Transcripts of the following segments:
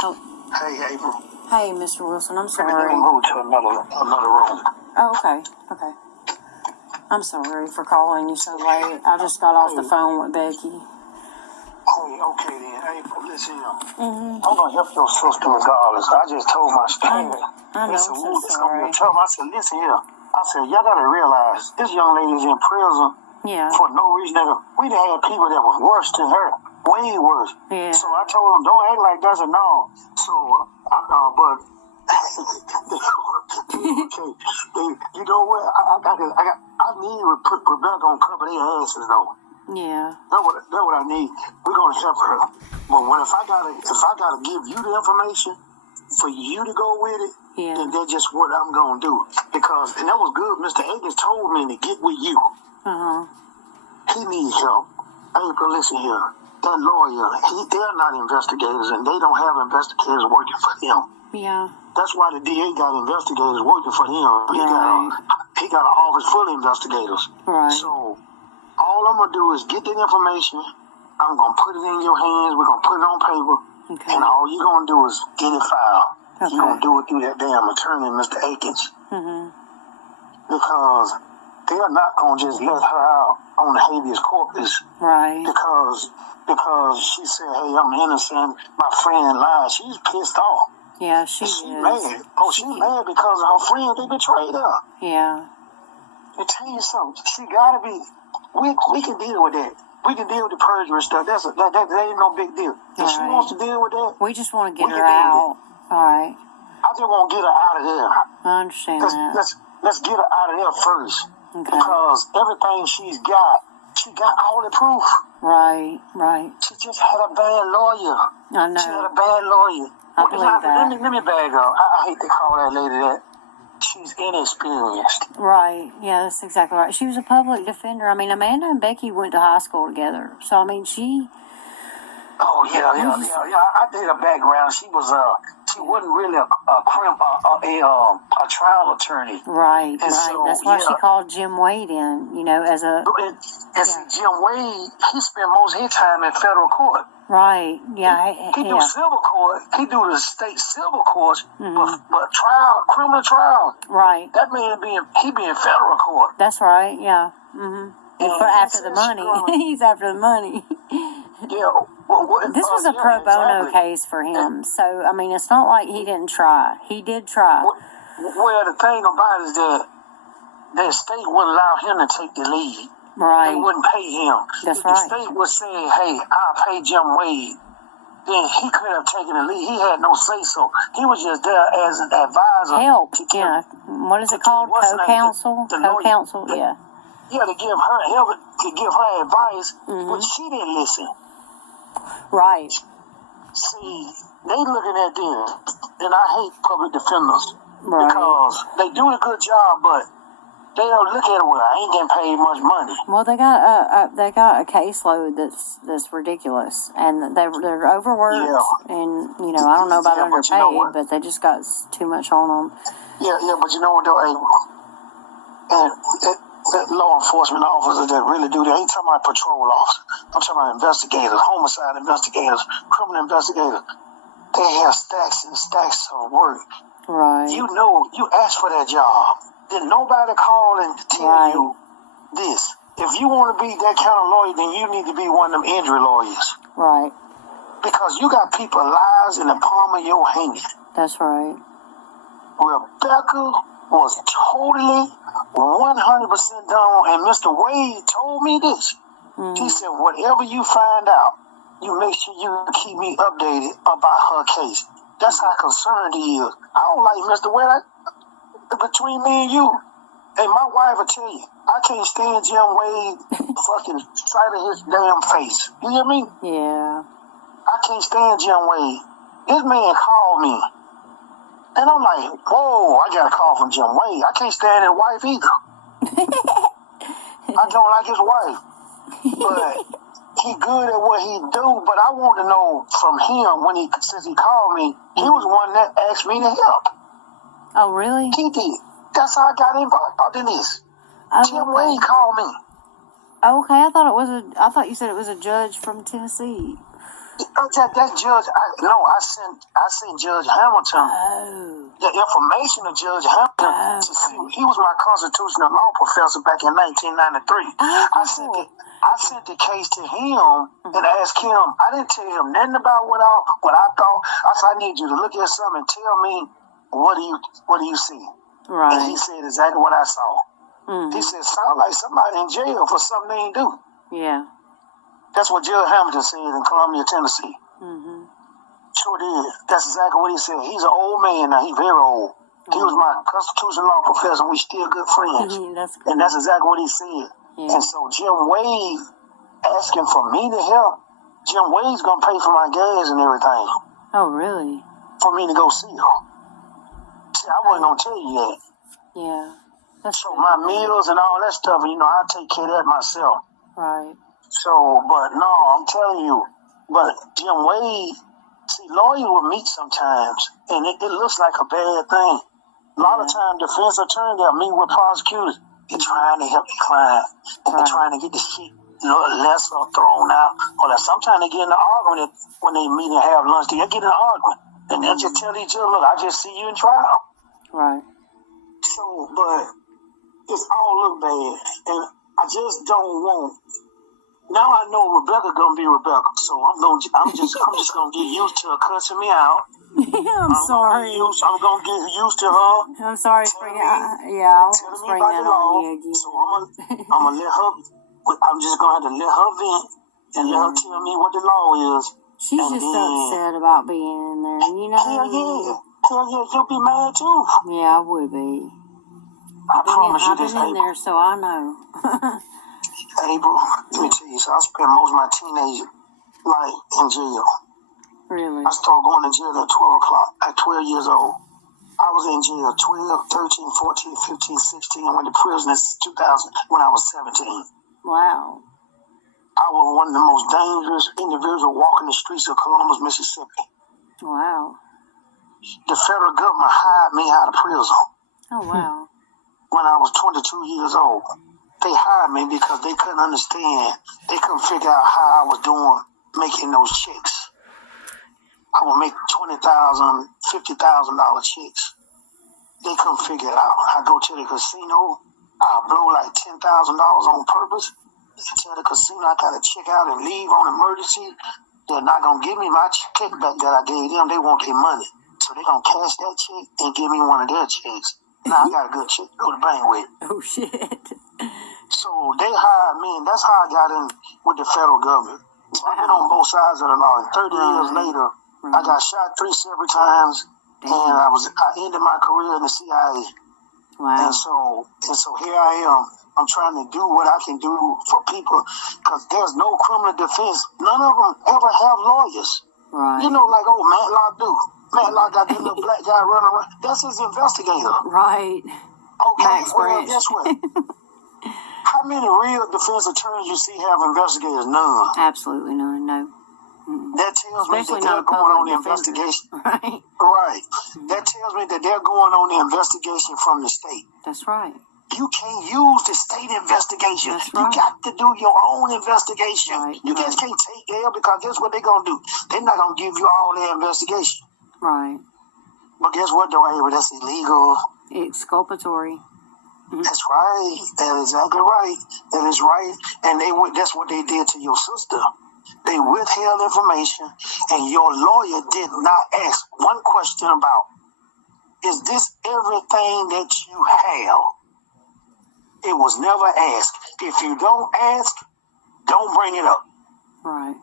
Oh. Hey, April. Hey, Mr. Wilson, I'm sorry. Let me move to another room. Oh, okay. Okay. I'm sorry for calling you so late. I just got off the phone with Becky. Hey, okay then. April, listen here. I'm going to help your sister regardless. I just told my story. I know, I'm so sorry. I said, listen here. I said, y'all got to realize this young lady's in prison for no reason. We done had people that was worse than her. Way worse. Yeah. So I told them, don't act like that's a no. So, but okay. You know what? I need to put Rebecca on cover their asses though. Yeah. That's what I need. We're gonna help her. But if I gotta give you the information for you to go with it, then that's just what I'm gonna do. Because and that was good. Mr. Akins told me to get with you. He needs help. April, listen here. That lawyer, they're not investigators, and they don't have investigators working for him. Yeah. That's why the DA got investigators working for him. He got an office full of investigators. Right. So all I'm gonna do is get the information. I'm gonna put it in your hands. We're gonna put it on paper, and all you're gonna do is get it filed. You're gonna do it through that damn attorney, Mr. Akins, because they're not gonna just let her out on the habeas corpus, right? Because she said, "Hey, I'm innocent. My friend lied." She's pissed off. Yeah, she's mad. Oh, she's mad because her friend, they betrayed her. Yeah. I tell you something. She gotta be. We can deal with that. We can deal with the perjury stuff. That ain't no big deal. If she wants to deal with that, we just want to get her out. All right. I just want to get her out of there. I understand that. Let's get her out of there first. Okay. Because everything she got all the proof. Right, right. She just had a bad lawyer. I know. She had a bad lawyer. I believe that. Let me bag up. I hate to call that lady that. She's inexperienced. Right. Yeah, that's exactly right. She was a public defender. I mean, Amanda and Becky went to high school together. So, I mean, she... Oh, yeah. I did her background. She wasn't really a trial attorney. Right, and right. So, that's why she called Jim Wade in, as a... Jim Wade, he spent most of his time in federal court. Right, yeah. He do civil court. He do the state civil courts, but criminal trial. Right. That man be in federal court. That's right, yeah. After the money. He's after the money. Yeah. This was a pro bono case for him, so, I mean, it's not like he didn't try. He did try. Well, the thing about it is that the state wouldn't allow him to take the lead. Right. They wouldn't pay him. That's if right. the state was saying, hey, I'll pay Jim Wade, then he could have taken the lead. He had no say-so. He was just there as an advisor. Help, What is it called? Co-counsel? Co-counsel, yeah. Yeah, to give her help, to give her advice, but she didn't listen. Right. See, they looking at this, and I hate public defenders. Right. Because they do a good job, but they don't look at it well. I ain't getting paid much money. Well, they got a caseload that's ridiculous, and they're overworked, and I don't know about underpaid, but they just got too much on them. Yeah, but you know what though, and that law enforcement officers that really do that, I ain't talking about patrol officers. I'm talking about investigators, homicide investigators, criminal investigators. They have stacks and stacks of work. Right. You asked for that job. Then nobody call and tell you this. If you want to be that kind of lawyer, then you need to be one of them injury lawyers. Right. Because you got people lives in the palm of your hand. That's right. Rebecca was totally 100% done, and Mr. Wade told me this. He said, whatever you find out, you make sure you keep me updated about her case. That's how concerned he is. I don't like Mr. Wade. Between me and you, and my wife will tell you, I can't stand Jim Wade fucking sight of his damn face. You hear me? Yeah. I can't stand Jim Wade. This man called me. And I'm like, whoa, I got a call from Jim Wade. I can't stand his wife either. I don't like his wife. But he good at what he do. But I want to know from him, since he called me, he was one that asked me to help. Oh, really? He did. That's how I got involved in this. Jim Wade called me. Okay, I thought you said it was a judge from Tennessee. That judge, I sent Judge Hamilton the information of Judge Hamilton. He was my constitutional law professor back in 1993. I sent the case to him and asked him. I didn't tell him nothing about what I thought. I said, I need you to look at something and tell me what do you see. Right. And he said exactly what I saw. He said, sound like somebody in jail for something they ain't do. Yeah. That's what Judge Hamilton said in Columbia, Tennessee. Sure did. That's exactly what he said. He's an old man now. He's very old. He was my constitutional law professor. We still good friends. That's cool. And that's exactly what he said. Yeah. And so Jim Wade asking for me to help. Jim Wade's going to pay for my gas and everything. Oh, really? For me to go see her. See, I wasn't going to tell you that. Yeah. That's so my meals and all that stuff, I take care of that myself. Right. So, but no, I'm telling you, but Jim Wade, see, lawyers will meet sometimes, and it looks like a bad thing. A lot of times, defense attorneys, they'll meet with prosecutors. They're trying to help the client. They're trying to get the shit less or thrown out. Or sometimes they get in an argument when they meet and have lunch. They get in an argument. And they'll just tell each other, look, I just see you in trial. Right. So, but it's all look bad. And I just don't want. Now I know Rebecca gonna be Rebecca, so I'm just gonna get used to her cussing me out. I'm sorry. I'm gonna get used to her. I'm sorry for bringing I'll bring that on you again. So I'm gonna let her. I'm just gonna have to let her vent and let her tell me what the law is. She's just upset about being in there. Hell yeah, you'll be mad too. Yeah, I would be. I promise you this, I've been in there, so I know. April, let me tell you, so I spent most of my teenage life in jail. Really? I started going to jail at 12 years old. I was in jail 12, 13, 14, 15, 16. I went to prison in 2000 when I was 17. Wow. I was one of the most dangerous individuals walking the streets of Columbus, Mississippi. Wow. The federal government hired me out of prison. Oh, wow. When I was 22 years old. They hired me because they couldn't understand. They couldn't figure out how I was doing making those checks. I would make $20,000, $50,000 checks. They couldn't figure it out. I go to the casino. I blow like $10,000 on purpose. They tell the casino I got to check out and leave on emergency. They're not going to give me my check back that I gave them. They want their money. So they're going to cash that check and give me one of their checks. Now I got a good check to go to the bank with. Oh, shit. So they hired me, and that's how I got in with the federal government. So I've been on both sides of the law. And 30 years later, I got shot 3 separate times, and I ended my career in the CIA. Wow. And so here I am. I'm trying to do what I can do for people, because there's no criminal defense. None of them ever have lawyers. Right. Like Matlock do. Matlock got that little black guy running around. That's his investigator. Right. Okay, well, guess what? How many real defense attorneys you see have investigators? None. Absolutely none, no. That tells me that they're going on the investigation. Right. Right. That tells me that they're going on the investigation from the state. That's right. You can't use the state investigation. That's right. You got to do your own investigation. Right. You guys can't take L, because guess what they're going to do? They're not going to give you all their investigation. Right. But guess what, though, Avery? That's illegal. Exculpatory. That's right. That is exactly right. That is right. And that's what they did to your sister. They withheld information, and your lawyer did not ask one question about, is this everything that you have? It was never asked. If you don't ask, don't bring it up. Right.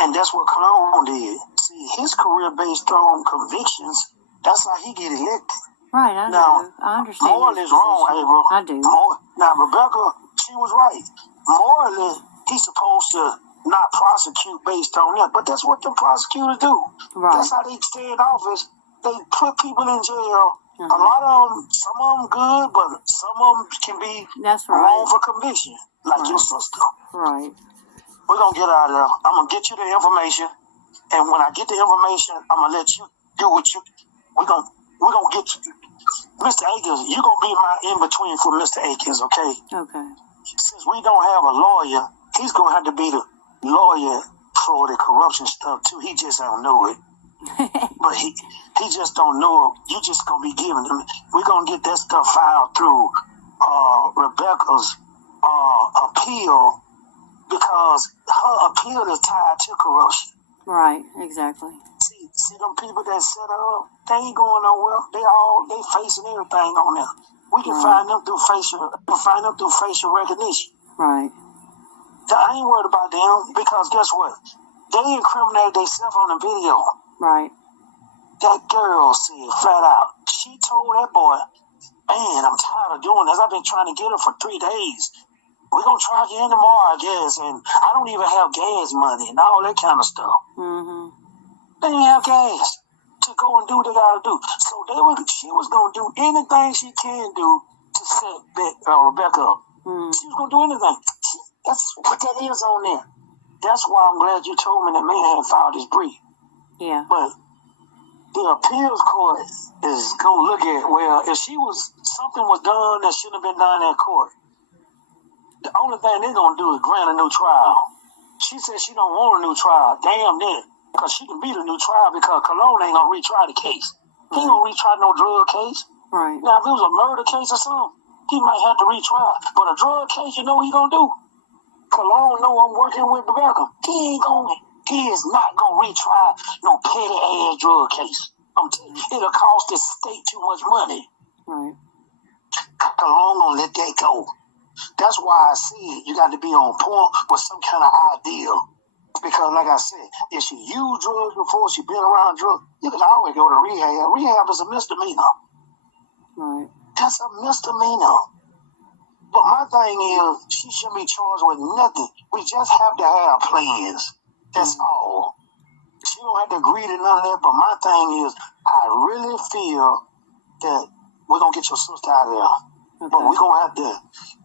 And that's what Cologne did. See, his career based on convictions, that's how he get elected. Right, I understand. Morally is wrong, April. I do. Now, Rebecca, she was right. Morally, he's supposed to not prosecute based on that, but that's what the prosecutors do. Right. That's how they stay in office. They put people in jail. A lot of them, some of them good, but some of them can be wrong for conviction, like your sister. Right. We're going to get out of there. I'm going to get you the information, and when I get the information, I'm going to let you do what you... We're going to get you... Mr. Akins, you're going to be my in-between for Mr. Akins, okay? Okay. Since we don't have a lawyer, he's going to have to be the lawyer for the corruption stuff too. He just don't know it. But he just don't know it. You just gonna be giving him. We're gonna get that stuff filed through Rebecca's appeal, because her appeal is tied to corruption. Right, exactly. See them people that set her up, they ain't going nowhere. They facing everything on there. We can find them through facial recognition. Right. I ain't worried about them, because guess what? They incriminated themselves on the video. Right. That girl said flat out. She told that boy, "Man, I'm tired of doing this. I've been trying to get her for 3 days. We're gonna try again tomorrow, I guess. And I don't even have gas money and all that kind of stuff." Mm-hmm. They didn't have gas to go and do what they gotta do. So she was gonna do anything she can do to set Rebecca up. She was gonna do anything. That's what that is on there. That's why I'm glad you told me that man had filed his brief. Yeah. But the appeals court is gonna look at, well, if something was done that shouldn't have been done in court, the only thing they're gonna do is grant a new trial. She said she don't want a new trial. Damn that. Because she can beat a new trial, because Cologne ain't gonna retry the case. He ain't gonna retry no drug case. Right. Now, if it was a murder case or something, he might have to retry. But a drug case, you know what he gonna do? Cologne know I'm working with Rebecca. He is not gonna retry no petty ass drug case. I'm telling you, it'll cost the state too much money. Right. Cologne gonna let that go. That's why I said you got to be on point with some kind of ideal. Because, like I said, if she used drugs before, she been around drugs, you can always go to rehab. Rehab is a misdemeanor. Right. That's a misdemeanor. But my thing is, she shouldn't be charged with nothing. We just have to have plans. That's all. She don't have to agree to none of that. But my thing is, I really feel that we're going to get your sister out of there. Okay. But we're going to have to,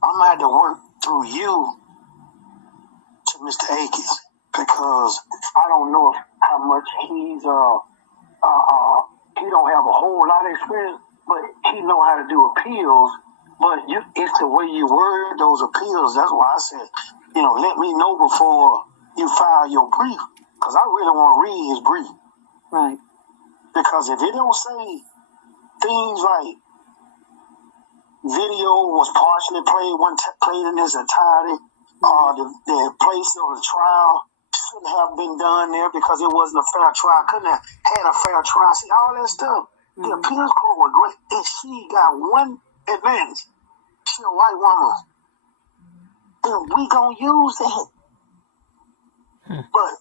I'm going to have to work through you to Mr. Akins. Because I don't know how much he don't have a whole lot of experience, but he know how to do appeals. But it's the way you word those appeals. That's why I said, let me know before you file your brief, because I really want to read his brief. Right. Because if it don't say things like video was partially played in its entirety, the place of the trial shouldn't have been done there because it wasn't a fair trial. Couldn't have had a fair trial. See, all that stuff. The appeals court was great. And she got one advantage. She a white woman. And we gonna use that. But